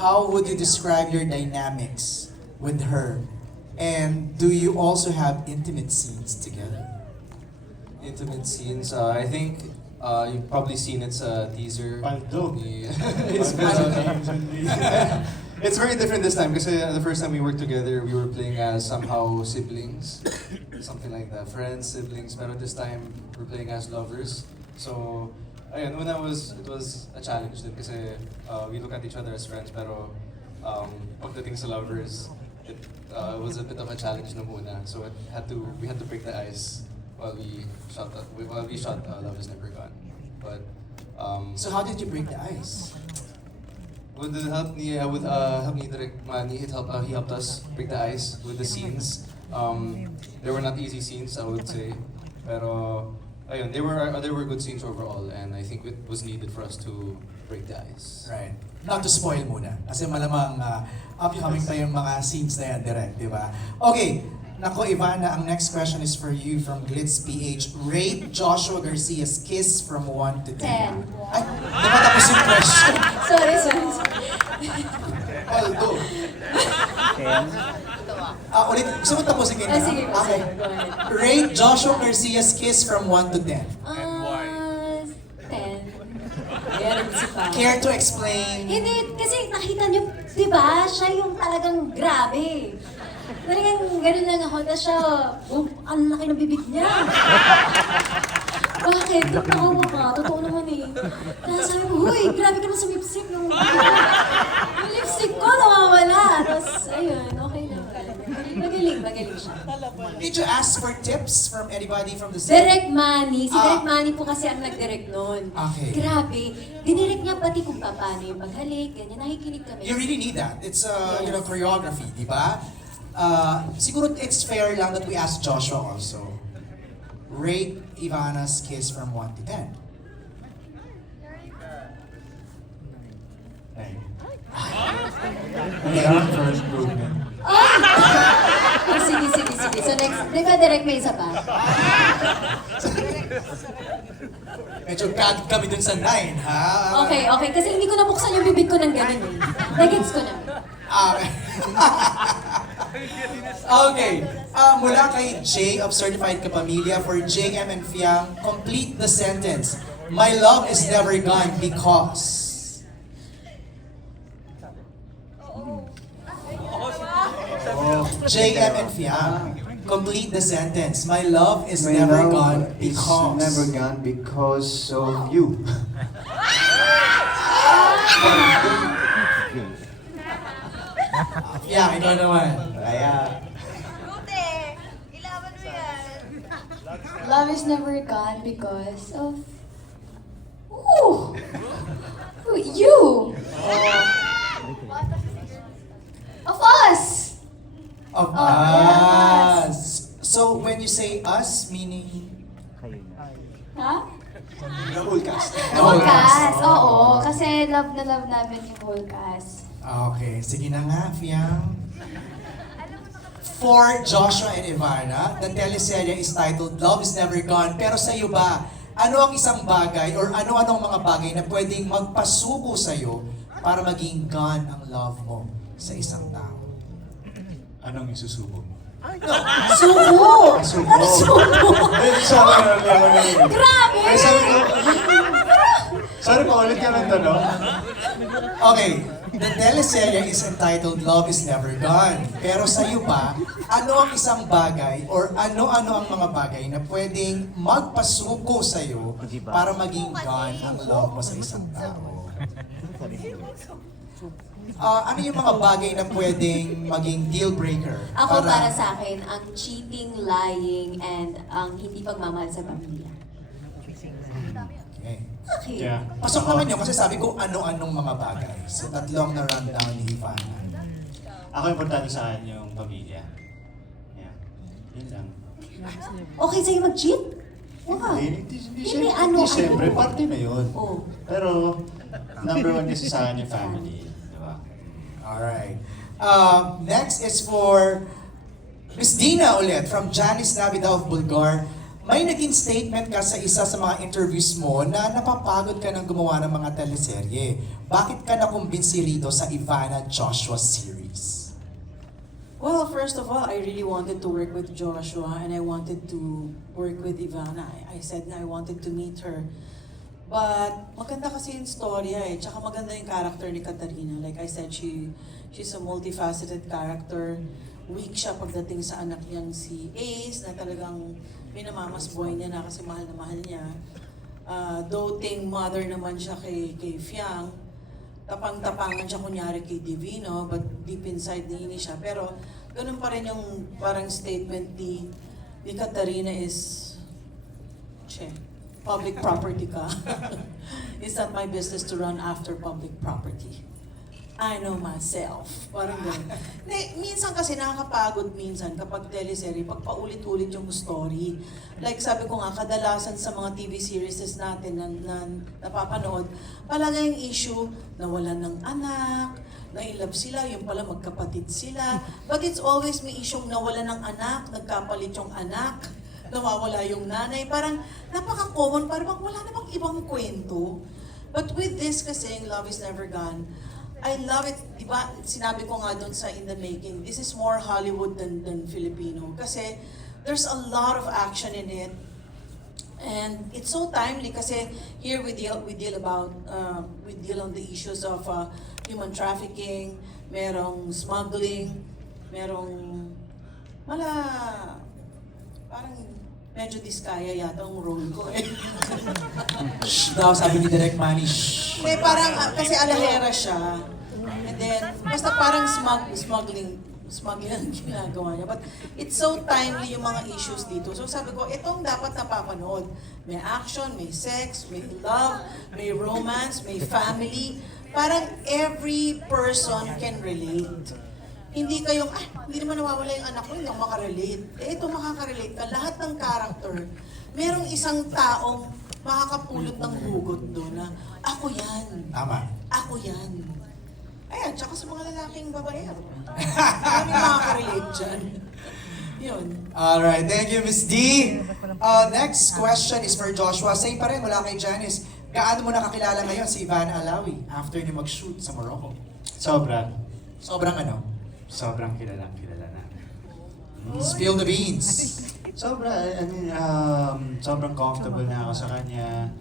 how would you describe your dynamics with her? And do you also have intimate scenes together? Intimate scenes. I think you've probably seen it's a teaser. Paldo. It's, it's very different this time because the first time we worked together, we were playing as somehow siblings, something like that, friends, siblings. But this time, we're playing as lovers. So, ayun, it was a challenge din kasi we look at each other as friends, pero pagdating sa lovers, it was a bit of a challenge na muna. So we had to break the ice while we shot Love Is Never Gone. But So how did you break the ice? with the help ni Direk Manny, he helped us break the ice with the scenes. They were not easy scenes, I would say, pero ayun, they were good scenes overall, and I think it was needed for us to break the ice. Right. Not to spoil muna. Kasi malamang upcoming pa yung mga scenes na yan direct, di ba? Okay. Nako, Ivana, ang next question is for you from Glitz PH. Rate Joshua Garcia's kiss from 1 to 10. 10. Ay, di ba tapos yung question? Sorry. Paldo. Ulit, gusto mo tapusin kayo na? Sige, Okay. go ahead. Rate Joshua Garcia's kiss from 1 to 10. 10. Ayan, si pa. Care to explain? Hindi, kasi nakita niyo, di ba, siya yung talagang grabe. Talagang ganun lang ako, tapos siya, ang laki ng bibig niya. Bakit? Nakawa ka, totoo naman eh. Tapos sabi ko, huy, grabe ka naman sa lipstick. Yung lipstick ko nawawala. Tapos, ayun, okay lang. Magaling siya. Did you ask for tips from anybody from the set? Direct Manny. Si Direct Manny po kasi ang nag-direct nun. Okay. Grabe. Dinirect niya pati kung paano yung paghalik, ganyan. Nakikinig kami. You really need that. It's choreography, di ba? Siguro it's fair lang that we ask Joshua also. Rate Ivana's kiss from 1 to 10. 9. For improvement. Oh, sige. So next, di ba direct may isa pa? Medyo gag kami dun sa 9, ha? Okay. Kasi hindi ko nabuksan yung bibig ko ng ganun eh. Nagets ko na. Okay. Mula kay Jay of Certified Kapamilya, for JM and Fiang, complete the sentence. My love is never gone because... JM and Fiang, complete the sentence. My love is My never love gone is because... never gone because of you. Yeah, ikaw naman. Kaya, Buti! Ilaban mo yan! Love is never gone because of... Ooh! You! Of us! Of Oh, us. So when you say us, meaning... Ha? The whole cast. The whole cast, oo. Kasi love na love namin yung whole cast. Okay, sige na nga, Fiang. For Joshua and Ivana, the teleserye is titled Love is Never Gone. Pero sa iyo ba, ano ang isang bagay or ano-ano ang mga bagay na pwedeng magpasuko sa iyo para maging gone ang love mo sa isang tao? Anong isusubo mo? Suko! Suko. Ano suko? Grabe! Ay, sorry pa, ulit ka ng tanong. Okay, the teleserye is entitled Love is Never Gone. Pero sa iyo ba, ano ang isang bagay or ano-ano ang mga bagay na pwedeng magpasuko sa iyo para maging gone ang love mo sa isang tao? Ano yung mga bagay na pwedeng maging deal breaker? Ako para sa akin, ang cheating, lying, and ang hindi pagmamahal sa pamilya. Okay. Okay. Yeah. Pasok naman yun kasi sabi ko ano-anong mga bagay. So tatlong na rundown ni Ivana. Ako importante sa akin yung pamilya. Yeah. Yun lang. Okay sa'yo mag-cheat? Wow. Hindi, siyempre, parte na yun. Oh. Pero, number one kasi sa akin yung family. Diba? Alright. Next is for Miss Dina ulit from Janice Navida of Bulgar. May naging statement ka sa isa sa mga interviews mo na napapagod ka ng gumawa ng mga teleserye. Bakit ka nakumbinsi rito sa Ivana Joshua series? Well, first of all, I really wanted to work with Joshua and I wanted to work with Ivana. I said na I wanted to meet her. But maganda kasi yung storya eh. Tsaka maganda yung character ni Katarina. Like I said, she's a multifaceted character. Weak siya pagdating sa anak niyang si Ace na talagang minamamas boy niya na kasi mahal na mahal niya. Doting mother naman siya kay Fiang. Tapang-tapangan siya kunyari kay Divino, but deep inside naiinis siya. Pero ganun pa rin yung parang statement ni Katarina is, che, public property ka. It's not my business to run after public property. I know myself. Parang ganun. Minsan kasi nakakapagod minsan kapag teleserye, pag paulit-ulit yung story. Like sabi ko nga, kadalasan sa mga TV series natin na napapanood, palagi yung issue, nawalan ng anak, na-inlove sila, yung pala magkapatid sila. But it's always may issue nawalan ng anak, nagkapalit yung anak, nawawala yung nanay. Parang napaka-common, parang wala namang ibang kwento. But with this kasi, Love is Never Gone, I love it, di ba? Sinabi ko nga doon sa In the Making, this is more Hollywood than Filipino. Kasi there's a lot of action in it. And it's so timely kasi here we deal on the issues of human trafficking, merong smuggling, merong parang medyo diskaya yata ang role ko eh. Shh daw, sabi ni Direk Manny, shh. Hindi, parang kasi alahera siya. And then, basta parang smuggling ang ginagawa niya. But it's so timely yung mga issues dito. So sabi ko, itong dapat napapanood. May action, may sex, may love, may romance, may family. Parang every person can relate. Hindi kayong, hindi naman nawawala yung anak ko, hindi ako makarelate. Ito makaka-relate ka. Lahat ng character, merong isang taong makakapulot ng hugot doon na, ako yan. Tama. Ako yan. Ayan, tsaka sa mga lalaking babaero. Marami makaka-relate dyan. Yun. Alright, thank you, Miss D. Next question is for Joshua. Same pa rin, mula kay Janice. Gaano mo nakakilala ngayon si Ivana Alawi after niyo mag-shoot sa Morocco? Sobra. Sobrang ano? Sobrang kilala na. Spill the beans. Sobra, I mean, sobrang comfortable na ako sa kanya.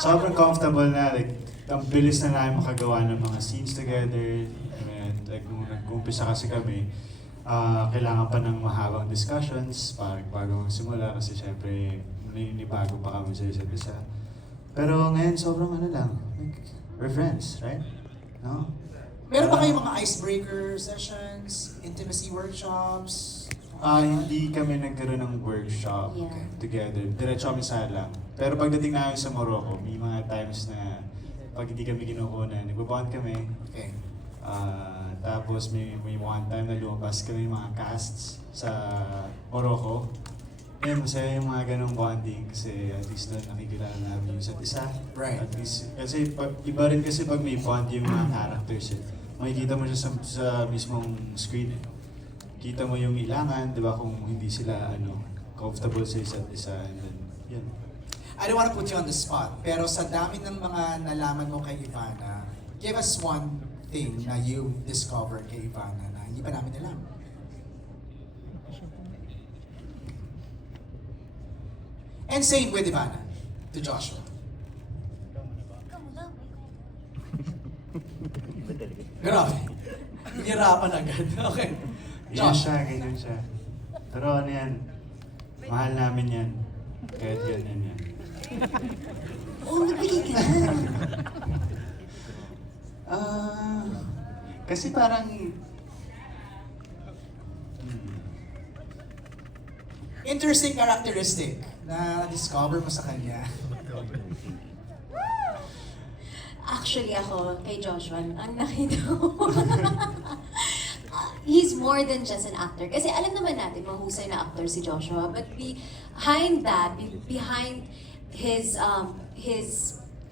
Sobrang comfortable na, like, ang bilis na namin makagawa ng mga scenes together. And like, nung nag-umpisa kasi kami, kailangan pa ng mahabang discussions bago magsimula kasi syempre, bago pa kami sa isa't isa. Pero ngayon, sobrang ano lang, like, we're friends, right? No? Meron ba kayong mga icebreaker sessions, intimacy workshops? Hindi kami nagkaroon ng workshop Yeah. together. Diretso kami sa lang. Pero pagdating namin sa Morocco, may mga times na pag hindi kami kinukunan, nagbabond kami. Okay. Tapos may one time na lumabas kami mga casts sa Morocco. Yun, masaya yung mga ganong bonding kasi at least na nakikilala namin yung isa't isa. Right. At least, kasi iba rin kasi pag may bond yung mga characters eh. Makikita mo siya sa mismong screen eh. Kita mo yung ilangan, di ba, kung hindi sila comfortable sa isa't isa. And then, yun. I don't want to put you on the spot, pero sa dami ng mga nalaman mo kay Ivana, give us one thing na you discovered kay Ivana na hindi pa namin alam. And same with Ivana, to Joshua. Grabe. Hirapan agad. Okay. Ganyan Josh. siya, ganyan siya. Pero ano yan, mahal namin yan. Kahit ganyan yan. Oh, nagbigay ka na. Kasi parang... Interesting characteristic na discover mo sa kanya. Actually ako, kay Joshua, ang nakita ko. He's more than just an actor. Kasi alam naman natin, mahusay na actor si Joshua. But behind that, behind his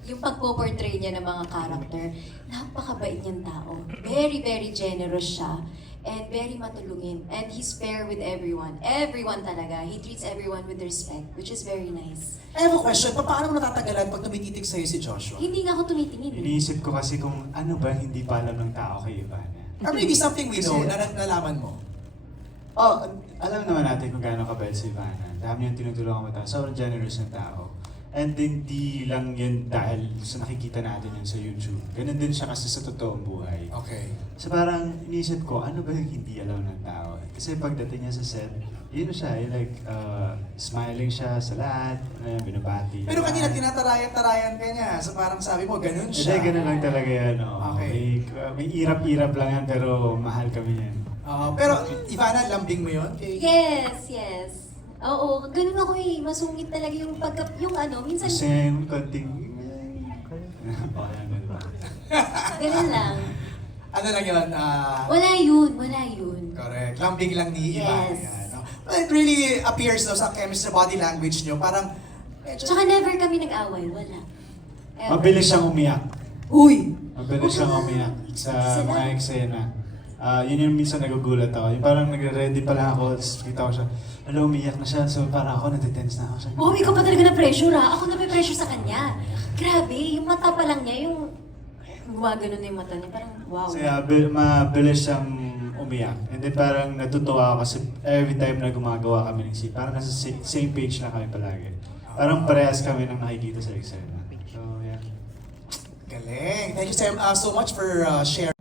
yung pagpo-portray niya ng mga character, napakabait niyang tao. Very, very generous siya. and very matulungin. And he's fair with everyone. Everyone talaga. He treats everyone with respect, which is very nice. I have a question, paano mo natatagalan pag tumititig sa'yo si Joshua? Hindi nga ako tumitingin. Iniisip ko kasi kung ano ba hindi pa alam ng tao kay Ivana. Or maybe something we know na nalaman mo. Oh, alam naman natin kung gaano kabait si Ivana. Dami yung tinutulungan mo tao. Sobrang generous ng tao. And hindi lang yun dahil sa nakikita natin yun sa YouTube. Ganun din siya kasi sa totoong buhay. Okay. So parang inisip ko, ano ba yung hindi alam ng tao? Kasi pagdating niya sa set, yun siya, like, smiling siya sa lahat, binabati. Pero kanina tinatarayan-tarayan ka niya. So parang sabi mo, ganun Hindi, siya. ganun lang talaga yan. Oh. Okay. May irap-irap lang yan, pero mahal kami yan. Pero Ivana, lambing mo yun? Yes, yes. Oo, ganun ako eh. Masungit talaga yung yung ano, minsan Kasi yung konting... Oh, yan, ganun ba? ganun lang. Ano lang yun? Wala yun. Correct. Lambing lang ni Ivana. Yes. Yan, no? But it really appears no, sa chemistry body language nyo, parang medyo... Tsaka never kami nag-away, wala. Ever. Mabilis siyang umiyak. Uy! Mabilis siyang umiyak sa mga eksena. Yun yung minsan nagugulat ako. Yung parang nagre-ready pa lang ako, tapos kita ko siya, alam, umiyak na siya. So parang ako, natitense na ako siya. Oh, ikaw pa talaga na-pressure ha. Ako na-pressure sa kanya. Grabe, yung mata pa lang niya, yung gumagano na yung mata niya. Parang wow. Kasi mabilis siyang umiyak. And then parang natutuwa ako kasi every time na gumagawa kami ng scene, parang nasa same page na kami palagi. Parang parehas kami nang nakikita sa eksena. So, yeah. Galing. Thank you so much for sharing.